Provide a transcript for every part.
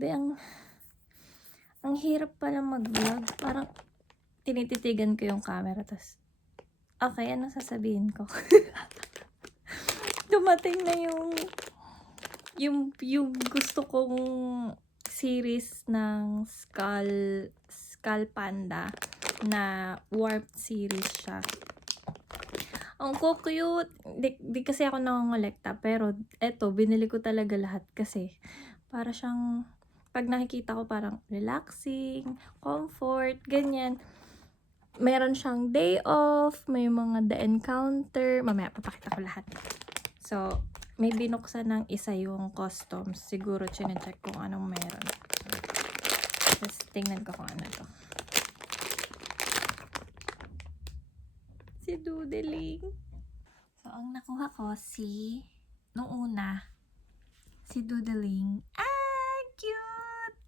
Grabe, ang hirap pala mag-vlog. Parang tinititigan ko yung camera, tas okay, ano sasabihin ko? Dumating na yung gusto kong series ng Skull Panda na warped series siya. Ang cute. Di kasi ako nangongolekta, pero eto, binili ko talaga lahat kasi para siyang, pag nakikita ko parang relaxing, comfort, ganyan. Meron siyang day off, may mga The Encounter, mamaya papakita ko lahat. So, may binuksan ng isa yung customs. Siguro chinecheck kung anong meron. Tapos tingnan ko kung ano to. Si Doodling. So, ang nakuha ko nung una, si Doodling. Cute!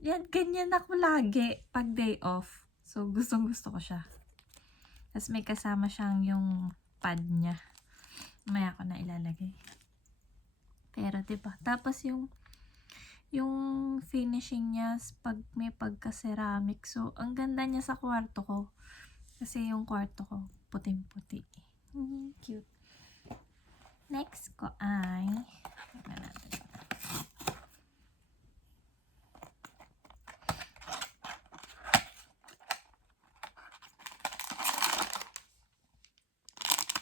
Yan, ganyan ako lagi pag day off. So, gustong-gusto ko siya. Tapos may kasama siyang yung pad niya. Maya ko na ilalagay. Pero, diba? Tapos yung finishing niya, pag may pagka-ceramic. So, ang ganda niya sa kwarto ko. Kasi yung kwarto ko, puting-puti. Cute. Next ko ay,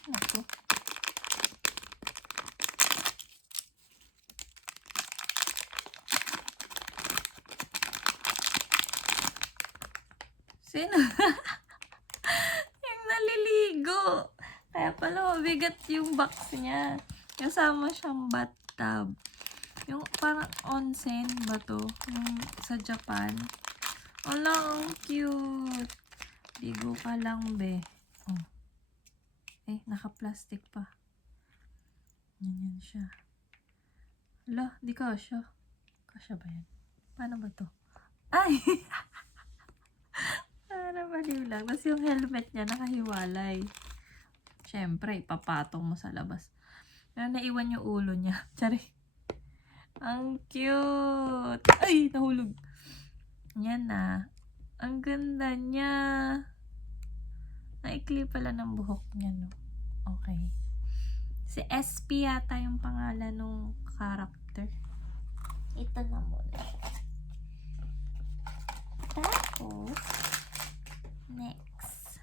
naku. Sino? Yung naliligo. Kaya pala mabigat yung box niya. Kasama siyang bathtub. Yung parang onsen ba to? Yung sa Japan. Wala, ang cute. Ligo ka lang, be. Oh. Naka-plastic pa. Ganyan siya. Hala, di kasya. Kasya ba yan? Paano ba to? Ay! Para baliw lang. Tapos yung helmet niya nakahiwalay. Siyempre, ipapatong mo sa labas. Pero naiwan yung ulo niya. Tsari. Ang cute! Ay! Nahulog. Yan na. Ang ganda niya. Naikli pala ng buhok niya, no? Okay. Si SP yata yung pangalan ng character. Ito na muna. Tapos, next.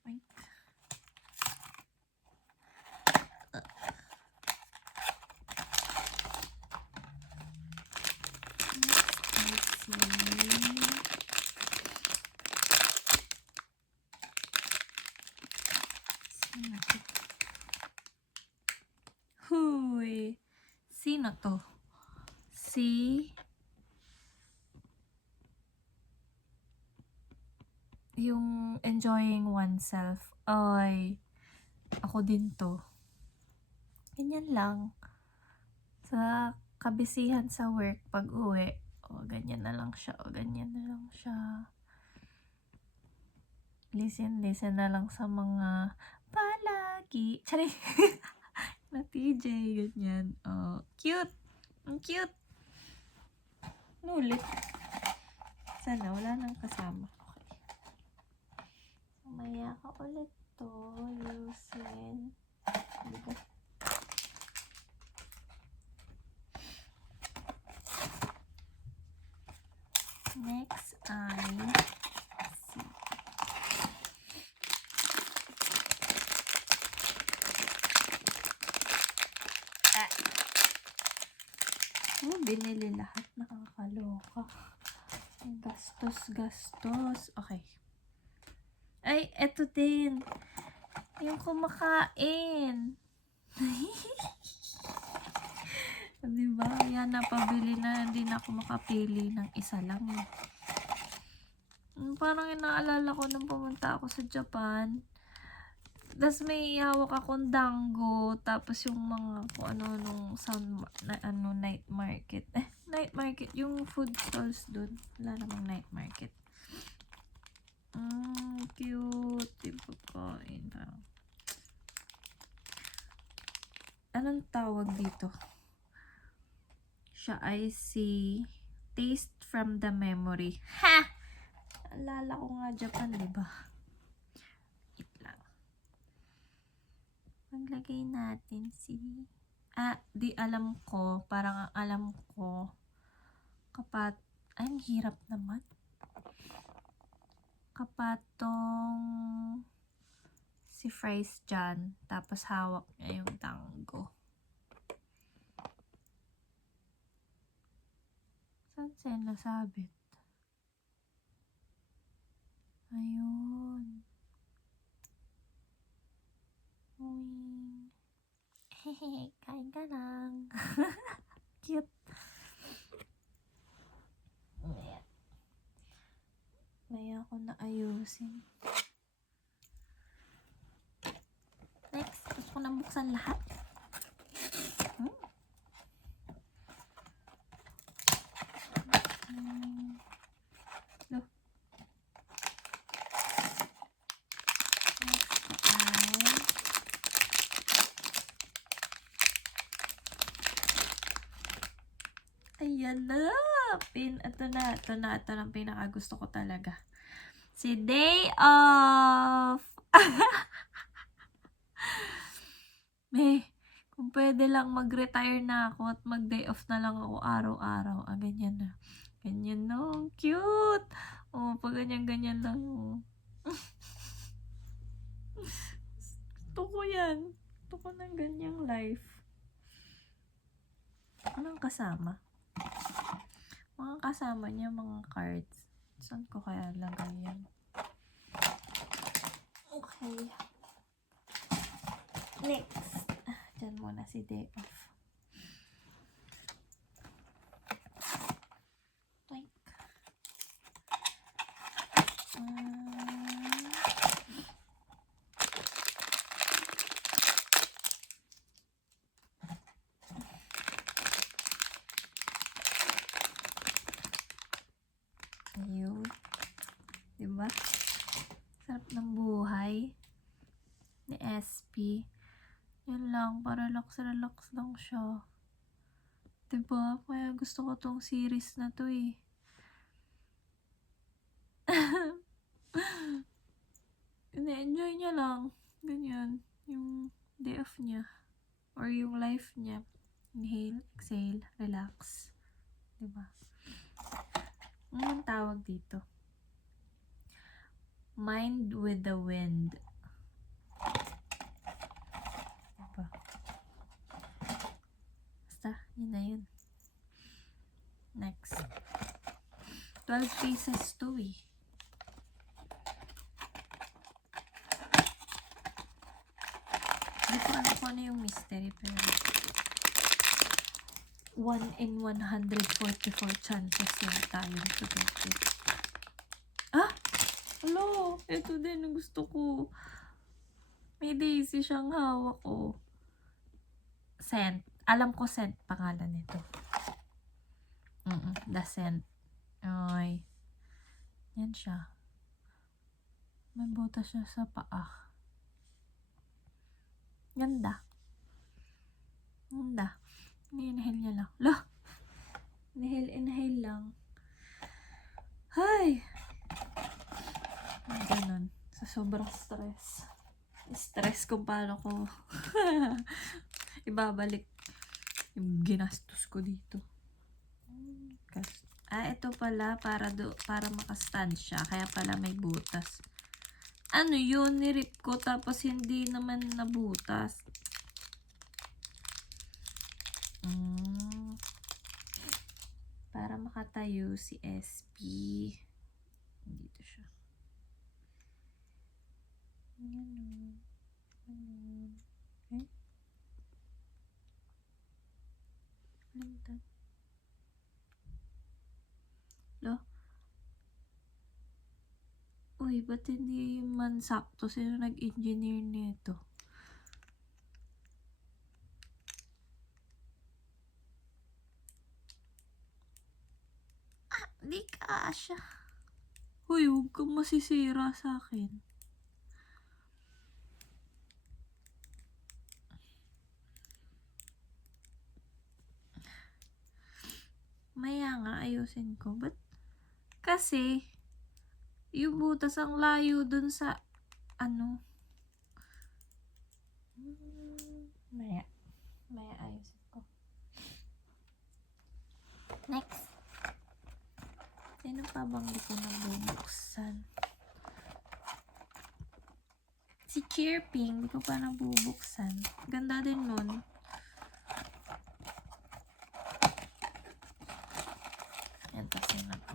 Wait. Let's see. Huy. Sino to? Yung enjoying oneself. Ay, ako din to. Ganyan lang. Sa kabisihan sa work pag uwi. Ganyan na lang siya. Ganyan na lang siya. Listen na lang sa mga palagi. Tsari. Na TJ, ganyan. Cute. Ang cute. Nulit. Sana wala nang kasama. Okay. Maya ka ulit to. Yusin. Next ay binili lahat, nakakaloka. Gastos. Okay. Ay, eto din. Yung kumakain. Diba? Yan, napabili na. Hindi na ako makapili ng isa lang. Parang inaalala ko nung pumunta ako sa Japan. Tapos may hawak akong dango, tapos yung mga kung ano nung night market. Night market, yung food stalls dun. Wala namang night market. Cute. Diba kain? anong tawag dito? Siya ay si Taste from the Memory. Ha! Alala ko nga Japan, diba? Wait lang. Maglagay natin si... di alam ko. Parang ang alam ko. Ay, ang hirap naman. Kapatong si Fries dyan. Tapos hawak niya yung tango. Saan siya nasabit? Ayun. Uy. Hehe, kain ka lang. Cute. Maya ako na ayusin. Next, gusto ko nang buksan lahat. Look. Ayan na. Ito na ang pinakagusto ko talaga. Si Day Off. Kung pwede lang mag-retire na ako at mag-day off na lang ako araw-araw. Ganyan na. Ganyan no. Cute. Pag ganyan-ganyan lang. Gusto ko yan. Gusto ko ng ganyang life. Anong kasama? Mga kasama niya, mga cards. Saan ko kaya lagay yan? Okay. Next. Diyan muna si Day Off. Like. Ayun. Diba? Sarap ng buhay ni SP. Yan lang, para relax lang siya. Diba? Kaya gusto ko tong series na to eh. Ina-enjoy niya lang. Ganyan. Yung day off niya. Or yung life niya. Inhale, exhale, relax. Diba? Anong tawag dito? Mind with the Wind. Diba? Basta, yun na yun. Next. 12 pieces to eh. Hindi ko alam kung ano yung mystery, pero 1 in 144 chances yata yung tututin. Hello! Ito din ang gusto ko. May daisy siyang hawak ko. Scent. Alam ko scent pangalan nito. The scent. Ay. Yan siya. May butas siya sa paa. Ganda. Ganda. Ini-inhale niya lang. Lah! Inhale lang. Hay! Ganon. Sa sobrang stress. Stress kung paano ko ibabalik yung ginastos ko dito. Ito pala para makastand siya. Kaya pala may butas. Ano yun? Nirip ko tapos hindi naman nabutas. Para makatayo si SP. Dito siya. Ganun. Okay. Lintan. Uy, ba't hindi man sakto? Sino nag-engineer nito? Di kasya. Uy, huwag kang masisira sa akin. Maya nga, ayusin ko. But, kasi, yung butas ang layo dun sa, ano. Maya. Maya, ayusin ko. Next. Sino pa bang di ko nabubuksan? Si Chirping, di ko pa nabubuksan. Ganda din nun. Yan, kasi na to.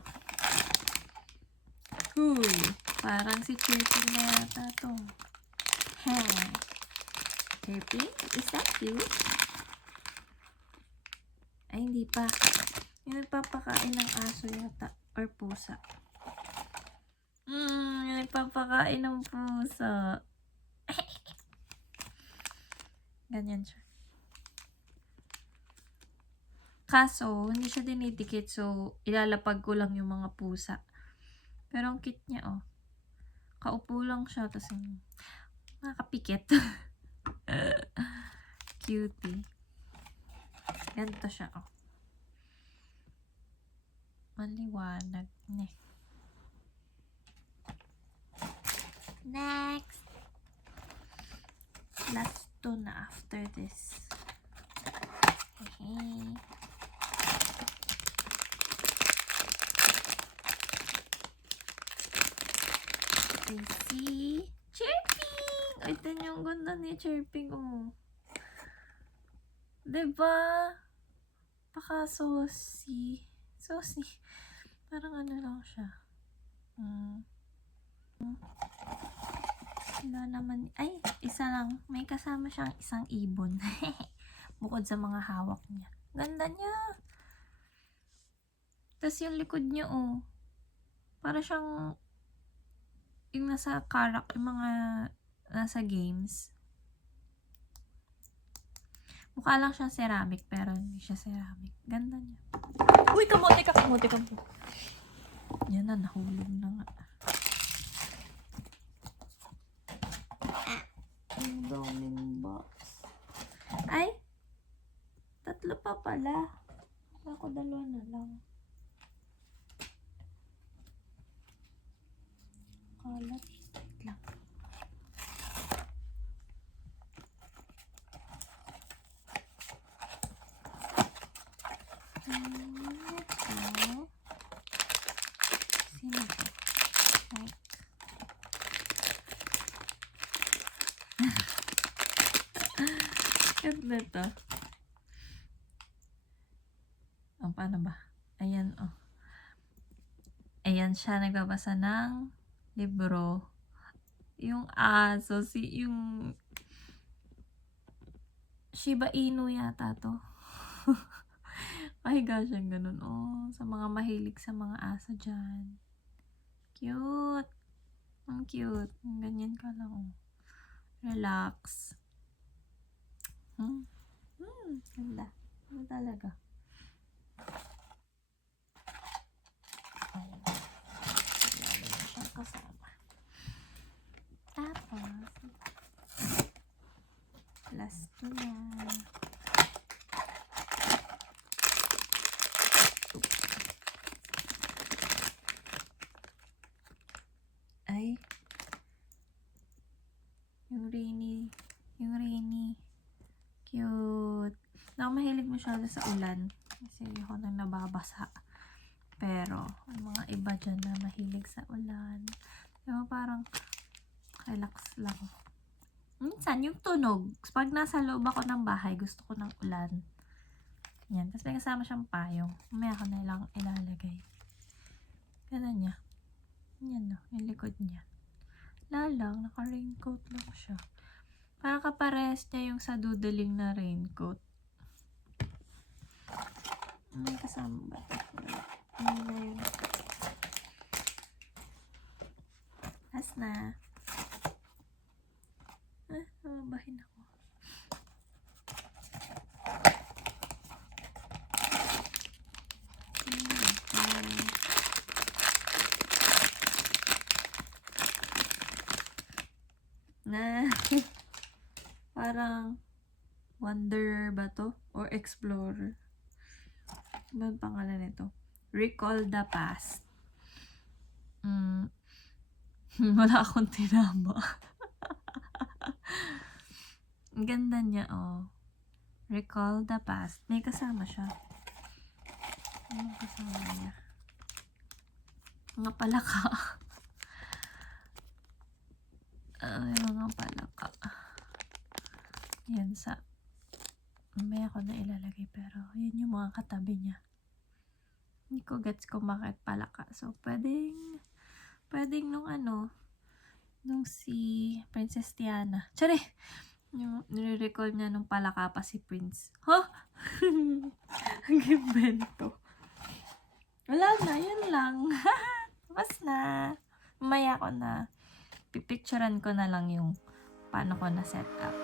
Uy, parang si Chirping na yata to. Hey. Chirping? Is that you? Ay, hindi pa. Yung nagpapakain ng aso yata. Or pusa. Yung nagpapakain ng pusa. Ganyan siya. Kaso, hindi siya dinidikit. So, ilalapag ko lang yung mga pusa. Pero ang cute niya, oh. Kaupo lang siya. Tapos, nakakapikit. Cutie. Ganito siya, oh. Maliwanag. Next. Last two na after this. Okay. I see. Chirping! Ay, ito yung ganda ni Chirping, oh. Diba? Baka saucy. Saucy. Parang ano lang siya. Wala naman. Ay, isa lang. May kasama siyang isang ibon. Bukod sa mga hawak niya. Ganda niya. Tapos yung likod niya, oh. Para siyang yung nasa yung mga nasa games. Mukha lang siyang ceramic, pero hindi siya ceramic. Ganda niya. Uy, kamote ka po. Yan na, nahulog na nga. Ang daming box. Ay! 3 pa pala. Ako 2 na lang. Kalat. Wait lang. Ito. Sino ito? Cute na ito. Oh, paano ba? Ayan, oh. Ayan siya, nagbabasa ng libro. Yung aso, yung Shiba Inu yata to. Ay, gosh, yung ganun. Oh, sa mga mahilig sa mga aso dyan. Cute. Ang cute. Ganyan ka lang, oh. Relax. Ganda. Ano talaga? Ayan. Lalo na siyang kasama. Tapos, last 2 na. Ay. Yung rainy. Cute. Mahilig masyado sa ulan. Kasi ako nang nababasa. Pero, ang mga iba dyan na mahilig sa ulan. Diba parang relax lang. Minsan, yung tunog. Pag nasa loob ako ng bahay, gusto ko ng ulan. Yan. Tapos may kasama siyang payong. Mamaya ko na lang ilalagay. Ganun niya. Yan no, yung likod niya. Lalang, naka-raincoat lang siya. Parang kapares niya yung sa doodling na raincoat. May kasama ba? Ano na yun? Last na. Nababahin ako. Na parang wonder ba to? Or explorer? Ano ang pangalan nito? Recall the Past. Wala akong tinama. Ang ganda niya, oh. Recall the Past. May kasama siya. Ano kasama niya? Mga palaka. Ay, mga palaka. Yan sa... Mamaya ko na ilalagay pero yun yung mga katabi niya. Hindi ko gets kung bakit palaka. So, pwedeng nung si Princess Diana. Tsari! Yung nire-recall niya nung palaka pa si Prince. Huh? Ang invento. Wala na, yun lang. Tapos na. Mamaya ko na. Pipicturean ko na lang yung paano ko na set up.